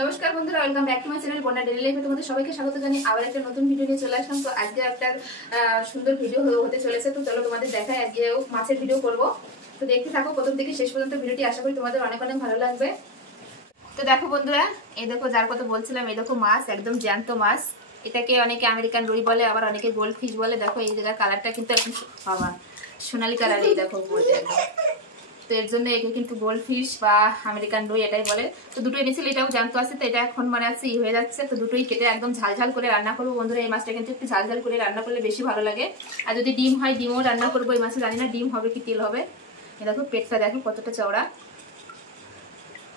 নমস্কার বন্ধুরা, welcome back to my channel বন্যা ডেইলি লাইফে তোমাদের সবাইকে স্বাগত জানাই। আবার একটা নতুন ভিডিও নিয়ে চলে আসলাম। তো আজকে একটা সুন্দর ভিডিও হতে চলেছে। তো চলো তোমাদের দেখাই, আজকেও মাছের ভিডিও করব। তো দেখতে থাকো প্রথম থেকে শেষ পর্যন্ত ভিডিওটি, আশা করি তোমাদের অনেক অনেক ভালো লাগবে। তো দেখো বন্ধুরা, এই দেখো যার কথা বলছিলাম, এই দেখো মাছ, একদম জ্যান্ত মাছ। এটাকে অনেকে আমেরিকান রুই বলে, আবার অনেকে গোল্ড ফিশ বলে। দেখো এই জায়গার কালারটা কিন্তু একদম সোনালি কালার, এই দেখো বলতে একদম। তো এর জন্য একে কিন্তু গোল্ড ফিশ বা আমেরিকান রুই এটাই বলে। তো দুটো এনেছিল, এটাও জানতো আছে। তো এটা এখন মানে আছে হয়ে যাচ্ছে। তো দুটোই কেটে একদম ঝাল ঝাল করে রান্না করবো বন্ধুরা। এই মাছটা কিন্তু একটু ঝাল ঝাল করে রান্না করলে বেশি ভালো লাগে। আর যদি ডিম হয়, ডিমও রান্না করবো এই মাছে। জানি না ডিম হবে কি তেল হবে। দেখো পেটটা দেখো কতটা চওড়া,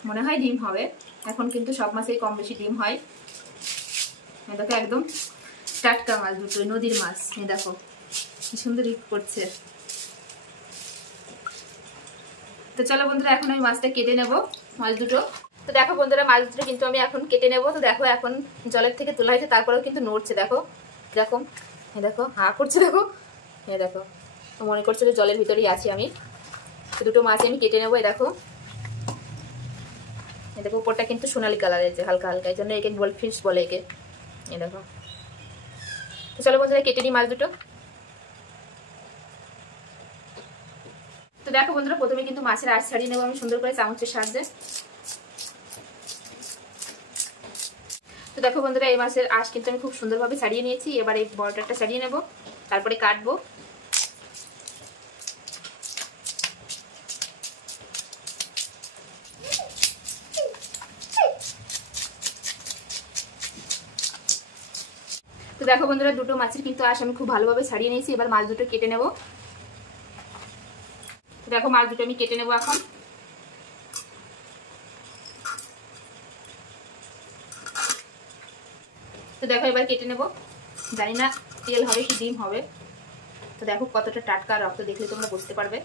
মনে হয় ডিম হবে। এখন কিন্তু সব মাছেই কম বেশি ডিম হয়। দেখো একদম টাটকা মাছ, দুটোই নদীর মাছ। দেখো কি সুন্দর ইট করছে। তো চলো বন্ধুরা, এখন আমি মাছটা কেটে নেব, মাছ দুটো। তো দেখো বন্ধুরা, মাছ দুটো কিন্তু আমি এখন কেটে নেব। তো দেখো এখন জলের থেকে তোলা হয়েছে, তারপরেও কিন্তু নড়ছে। দেখো কিরকম, দেখো হা করছে। দেখো দেখো, তো মনে করছে যে জলের ভিতরেই আছি আমি। তো দুটো মাছ আমি কেটে নেবো। দেখো দেখো উপরটা কিন্তু সোনালি কালারের, যে হালকা হালকা, এই জন্য একে গোল্ড ফিশ বলে একে। দেখো, তো চলো বন্ধুরা কেটে নিই মাছ দুটো। তো দেখো বন্ধুরা, প্রথমে কিন্তু মাছের আঁশ ছাড়িয়ে নেবো আমি সুন্দর করে চামচের সাহায্যে। তো দেখো বন্ধুরা, এই মাছের আঁশ কিন্তু আমি খুব সুন্দরভাবে ছাড়িয়ে নিয়েছি। এবার এই বড়টাটা ছাড়িয়ে নেব, তারপরে কাটবো। তো দেখো বন্ধুরা, দুটো মাছের কিন্তু আঁশ আমি খুব ভালোভাবে ছাড়িয়ে নিয়েছি। এবার মাছ দুটো কেটে নেব। দেখো মাছ দুটো আমি কেটে নেব এখন। তো দেখো এবার কেটে নেব। জানি না তেল হবে কি ডিম হবে। তো দেখো কতটা টাটকা, রক্ত দেখলে তোমরা বুঝতে পারবে।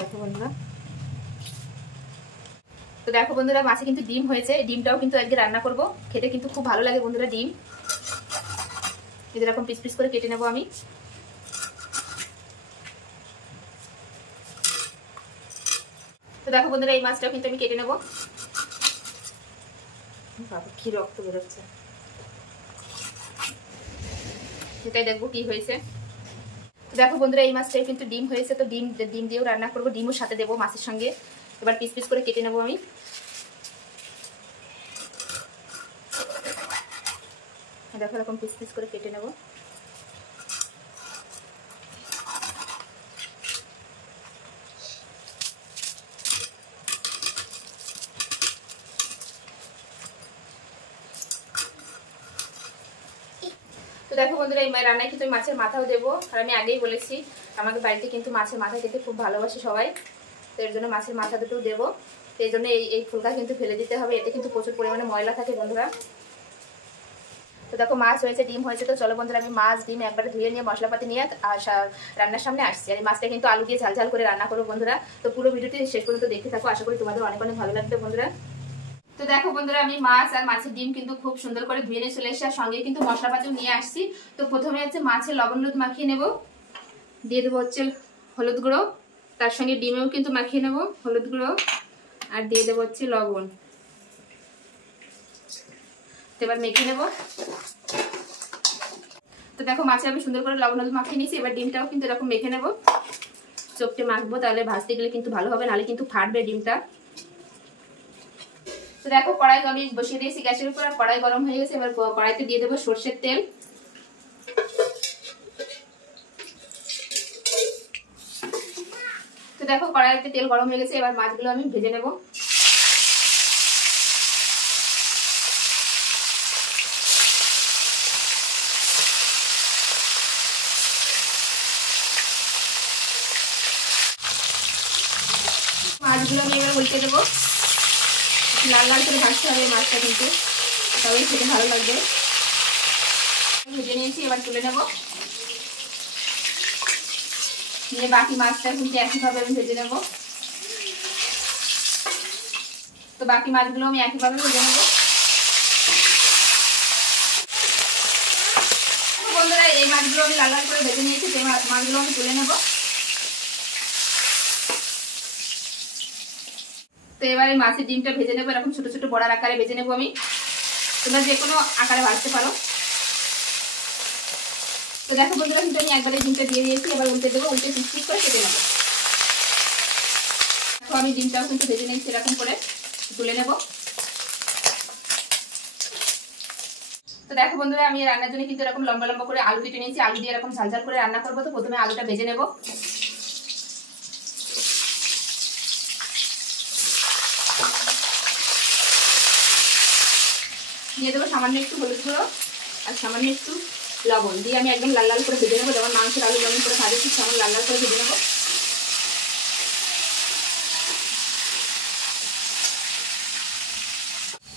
দেখো বন্ধুরা, তো দেখো বন্ধুরা, মাছে কিন্তু ডিম হয়েছে। ডিমটাও কিন্তু আজকে রান্না করব, খেতে কিন্তু খুব ভালো লাগে বন্ধুরা ডিম। এরকম পিস পিস করে কেটে নেব আমি। তো দেখো বন্ধুরা, এই মাছটাও কিন্তু আমি কেটে নেব। কি রক্ত বেরোচ্ছে, সেটাই দেখবো কি হয়েছে। দেখো বন্ধুরা, এই মাছটাই কিন্তু ডিম হয়েছে। তো ডিম দিয়েও রান্না করবো, ডিমও সাথে দেবো মাছের সঙ্গে। এবার পিস পিস করে কেটে নেবো আমি। দেখো এরকম পিস পিস করে কেটে নেবো। তো দেখো বন্ধুরা, এই রান্নায় কিন্তু আমি মাছের মাথাও দেবো। আর আমি আগেই বলেছি, আমাদের বাড়িতে কিন্তু মাছের মাথা খেতে খুব ভালোবাসে সবাই। তো এর জন্য মাছের মাথা দুটোও দেবো। তো এই জন্য এই ফুলকা কিন্তু ফেলে দিতে হবে, এতে কিন্তু প্রচুর পরিমাণে ময়লা থাকে বন্ধুরা। তো দেখো মাছ হয়েছে, ডিম হয়েছে। তো চলো বন্ধুরা, আমি মাছ ডিম একবারে ধুয়ে নিয়ে মশলাপাতি নিয়ে রান্নার সামনে আসছি। আর এই মাছটা কিন্তু আলু দিয়ে ঝাল ঝাল করে রান্না করবো বন্ধুরা। তো পুরো ভিডিওটি শেষ পর্যন্ত দেখতে থাকো, আশা করি তোমাদের অনেক অনেক ভালো লাগবে বন্ধুরা। তো দেখো বন্ধুরা, আমি মাছ আর মাছের ডিম কিন্তু খুব সুন্দর করে ধুয়ে নিয়ে চলে এসেছি, আর সঙ্গে কিন্তু মশলাপাতিও নিয়ে আসছি। তো প্রথমে হচ্ছে মাছের লবণ হলুদ মাখিয়ে নেব, দিয়ে দেবো হচ্ছে হলুদ গুঁড়ো। তার সঙ্গে ডিমেও কিন্তু মাখিয়ে নেব হলুদ গুঁড়ো, আর দিয়ে দেবো হচ্ছে লবণ। এবার মেখে নেব। তো দেখো মাছে আমি সুন্দর করে লবণ হলুদ মাখিয়ে নিয়েছি। এবার ডিমটাও কিন্তু এরকম মেখে নেব, চোখটে মাখবো, তাহলে ভাজতে গেলে কিন্তু ভালো হবে, নাহলে কিন্তু ফাটবে ডিমটা। তো দেখো কড়াই আমি বসিয়ে দিয়েছি গ্যাসের উপর, আর কড়াই গরম হয়ে গেছে। এবার কড়াইতে দিয়ে দেবো সর্ষের তেল। তো দেখো কড়াইতে তেল গরম হয়ে গেছে, এবার মাছগুলো আমি ভেজে নেব। মাছগুলো আমি এবার উল্টে দেবো, লাল লাল করে ভাজতে হবে মাছটা, কিন্তু তবেই খেতে ভালো লাগবে। ভেজে নিয়েছি, এবার তুলে নেব। নিয়ে বাকি মাছটা কিন্তু একইভাবে আমি ভেজে নেব। তো বাকি মাছগুলো আমি একইভাবে ভেজে নেব বন্ধুরা। এই মাছগুলো আমি লাল লাল করে ভেজে নিয়েছি, সেই মাছগুলো আমি তুলে নেব। তো এবারে মাছের ডিমটা ভেজে নেবো, এরকম ছোট ছোট বড়ার আকারে ভেজে নেবো আমি। তোমরা যে কোনো আকারে ভাজতে পারো। তো দেখো বন্ধুরা, কিন্তু আমি একবারে ডিমটা দিয়ে দিয়েছি, এবার উল্টে দেবো, উল্টে পিস পিস করে কেটে নেবো। দেখো আমি ডিমটাও কিন্তু ভেজে নিয়েছি, এরকম করে তুলে নেব। তো দেখো বন্ধুরা, আমি রান্নার জন্য কিন্তু এরকম লম্বা লম্বা করে আলু কেটে নিয়েছি। আলু দিয়ে এরকম ঝাল ঝাল করে রান্না করবো। তো প্রথমে আলুটা ভেজে নেব। দিয়ে দেবো সামান্য একটু হলুদ গুঁড়ো আর সামান্য একটু লবণ দিয়ে আমি একদম লাল লাল করে ভেজে নেবো। যেমন মাংসের আলু যেমন করে ভাজি ঠিক তেমন লাল লাল করে ভেজে নেবো।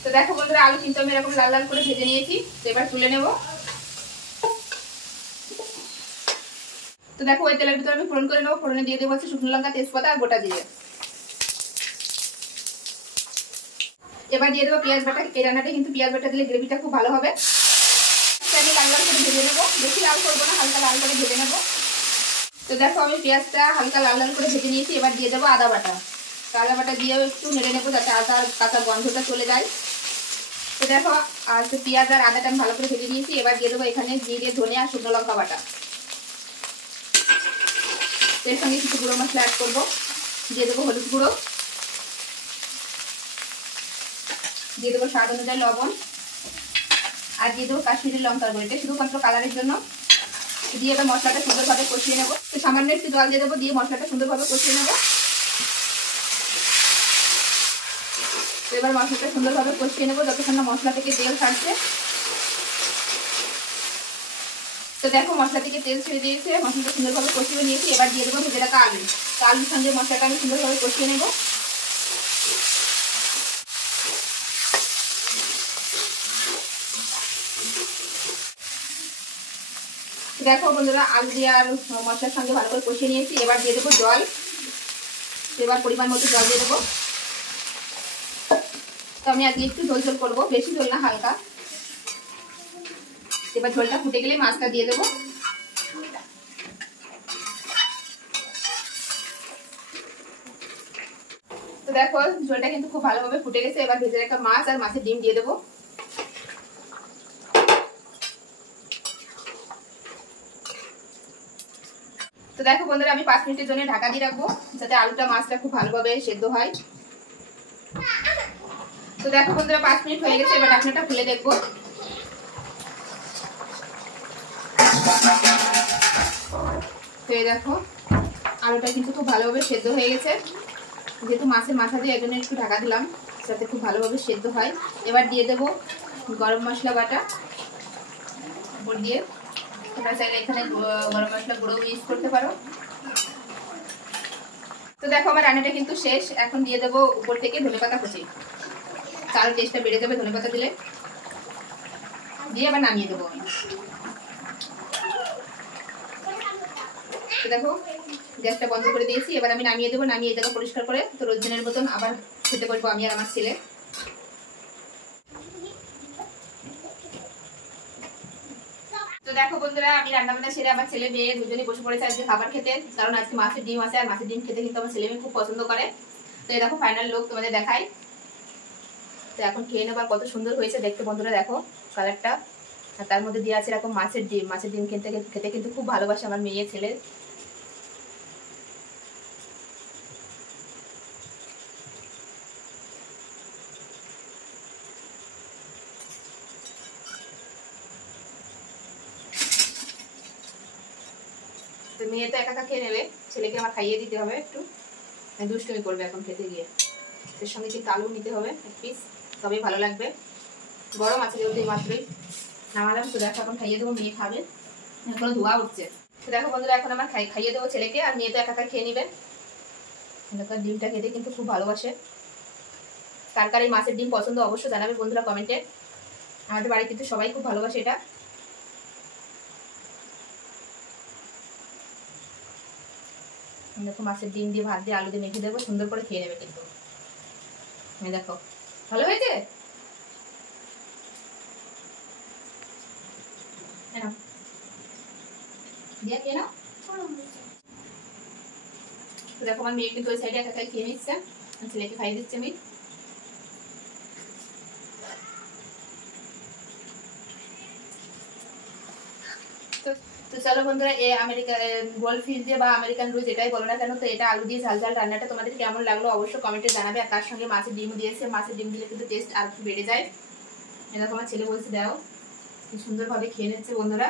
তো দেখো বন্ধুরা, আলু কিন্তু আমি এরকম লাল লাল করে ভেজে নিয়েছি। তো এবার তুলে নেব। তো দেখো ওই তেলের ভিতরে আমি ফোড়ন করে নেবো। ফোড়নে দিয়ে দেবো হচ্ছে শুকনো লঙ্কা, তেজপাতা আর গোটা জিরে। এবার দিয়ে দেবো পেঁয়াজ বাটা। এই রান্নাটা কিন্তু পেঁয়াজ বাটা দিলে গ্রেভিটা খুব ভালো হবে। আমি লাল লাল করে ভেজে নেবো, বেশি লাল করবো না, হালকা লাল করে ভেজে নেবো। তো দেখো আমি পেঁয়াজটা হালকা লাল লাল করে ভেজে নিয়েছি। এবার দিয়ে দেবো আদা বাটা। আদা বাটা দিয়েও একটু নেড়ে নেবো যাতে আদার কাঁচা গন্ধটা চলে যায়। তো দেখো আর পেঁয়াজ আর আদাটা আমি ভালো করে ভেজে নিয়েছি। এবার দিয়ে দেবো এখানে জিরে, ধনে আর শুকনো লঙ্কা বাটা। এর সঙ্গে কিছু গুঁড়ো মশলা অ্যাড করবো। দিয়ে দেবো হলুদ গুঁড়ো, দিয়ে দেবো স্বাদ অনুযায়ী লবণ আর দিয়ে দেবো কাশ্মীরি লঙ্কার গুঁড়ো। এটা শুধুমাত্র কালারের জন্য। দিয়ে এবার মশলাটা সুন্দরভাবে কষিয়ে নেবো। তো সামান্য একটু জল দিয়ে দেবো, দিয়ে মশলাটা সুন্দরভাবে কষিয়ে নেবো। তো এবার মশলাটা সুন্দরভাবে কষিয়ে নেবো যতক্ষণ না মশলা থেকে তেল ছাড়ছে। তো দেখো মশলা থেকে তেল ছেড়ে দিয়েছে, মশলাটা সুন্দরভাবে কষিয়ে নিয়েছি। এবার দিয়ে দেবো ভেজে রাখা আলু। তো আলুর সঙ্গে মশলাটা আমি সুন্দরভাবে কষিয়ে নেবো। দেখো বন্ধুরা, আলু দিয়ে আর মশলার সঙ্গে ভালো করে কষিয়ে নিয়েছি। এবার দিয়ে দেবো জল। এবার পরিমাণ মতো জল দিয়ে দেবো। তো আমি আজকে একটু ঝোল ঝোল করবো, বেশি ঝোল না, হালকা। এবার ঝোলটা ফুটে গেলে মাছটা দিয়ে দেবো। তো দেখো ঝোলটা কিন্তু খুব ভালোভাবে ফুটে গেছে। এবার ভেজে রাখা মাছ আর মাছের ডিম দিয়ে দেবো। তো দেখো বন্ধুরা, আমি 5 মিনিটের জন্য ঢাকা দিয়ে রাখবো যাতে আলুটা মাছটা খুব ভালোভাবে সেদ্ধ হয়। তো দেখো বন্ধুরা, 5 মিনিট হয়ে গেছে। এবার ঢাকনাটা খুলে দেখবো। তো এই দেখো আলুটা কিন্তু খুব ভালোভাবে সেদ্ধ হয়ে গেছে। যেহেতু মাছের মাথা দিয়ে একজনের একটু ঢাকা দিলাম যাতে খুব ভালোভাবে সেদ্ধ হয়। এবার দিয়ে দেবো গরম মশলা বাটা উপর দিয়ে। তোমরা চাইলে এখানে গরম মশলা গুঁড়ো ইউজ করতে পারো। তো দেখো আমার রান্নাটা কিন্তু শেষ। এখন দিয়ে দেবো উপর থেকে ধনেপাতা কুচি। তার টেস্টটা বেড়ে যাবে ধনেপাতা দিলে। দিয়ে আবার নামিয়ে দেবো আমি। তো দেখো গ্যাসটা বন্ধ করে দিয়েছি। এবার আমি নামিয়ে দেবো। নামিয়ে এই জায়গা পরিষ্কার করে তো রোজ দিনের মতন আবার খেতে বলবো আমি আর আমার ছেলে। তো দেখো বন্ধুরা, আমি রান্নাবান্না সেরে আমার ছেলে মেয়ে দুজনে বসে পড়েছে আজকে খাবার খেতে। কারণ আজকে মাছের ডিম আছে আর মাছের ডিম খেতে কিন্তু আমার ছেলে মেয়ে খুব পছন্দ করে। তো এই দেখো ফাইনাল লুক তোমাদের দেখাই। তো এখন খেয়ে নেবার কত সুন্দর হয়েছে দেখতে বন্ধুরা, দেখো কালারটা। আর তার মধ্যে দিয়ে আছে এরকম মাছের ডিম। মাছের ডিম খেতে কিন্তু খুব ভালোবাসে আমার মেয়ে ছেলে। তো মেয়ে তো একা একা খেয়ে নেবে, ছেলেকে আমার খাইয়ে দিতে হবে একটু। দুষ্টুমি করবে এখন খেতে গিয়ে। এর সঙ্গে কিন্তু আলু নিতে হবে 1 পিস, তবেই ভালো লাগবে। গরম আছে যেহেতু মাত্রই নামালাম। তো দেখো এখন খাইয়ে দেবো, মেয়ে খাবে। এখনো ধোয়া উঠছে। তো দেখো বন্ধুরা, এখন আমার খাইয়ে দেবো ছেলেকে। আর মেয়ে তো একা একা খেয়ে নেবে। ডিমটা খেতে কিন্তু খুব ভালোবাসে। কার কার এই মাছের ডিম পছন্দ অবশ্যই জানাবে বন্ধুরা কমেন্টে। আমাদের বাড়ি কিন্তু সবাই খুব ভালোবাসে এটা। দেখো মাছের ডিম দিয়ে ভাত দিয়ে আলু দিয়ে মেখে দেবো, সুন্দর করে খেয়ে নেবে কিন্তু। দেখো ভালো হয়েছে। খেয়ে নাও। তো দেখো আমার মেয়ে কিন্তু ওই সাইডে একা খেয়ে নিচ্ছে। ছেলেকে খাইয়ে দিচ্ছি আমি। তো চলো বন্ধুরা, এই গোল্ড ফিশ দিয়ে বা আমেরিকান রুই যেটাই বলো না কেন, তো এটা আলু দিয়ে ঝাল ঝাল রান্নাটা তোমাদের কেমন লাগলো অবশ্যই কমেন্টে জানাবে। আর তার সঙ্গে মাছের ডিম দিয়েছে, মাছের ডিম দিলে কিন্তু টেস্ট আর একটু বেড়ে যায়। এরকম আমার ছেলে বলছে দাও, কি সুন্দরভাবে খেয়ে নিচ্ছে বন্ধুরা।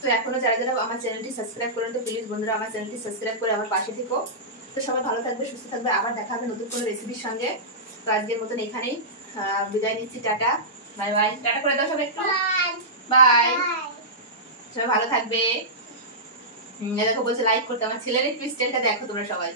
তো এখনো যারা যারা আমার চ্যানেলটি সাবস্ক্রাইব করেন, তো প্লিজ বন্ধুরা আমার চ্যানেলটি সাবস্ক্রাইব করে আমার পাশে থেকো। তো সবাই ভালো থাকবে, সুস্থ থাকবে, আবার দেখা হবে নতুন কোনো রেসিপির সঙ্গে। তো আজকের মতন এখানেই বিদায় নিচ্ছি, টাটা বাই বাই। টাটা করে দাও সবাই একটু, বাই। সবাই ভালো থাকবে। দেখো বলছে লাইক করতে, আমার ছেলের একটু স্টাইলটা দেখো তোমরা সবাই।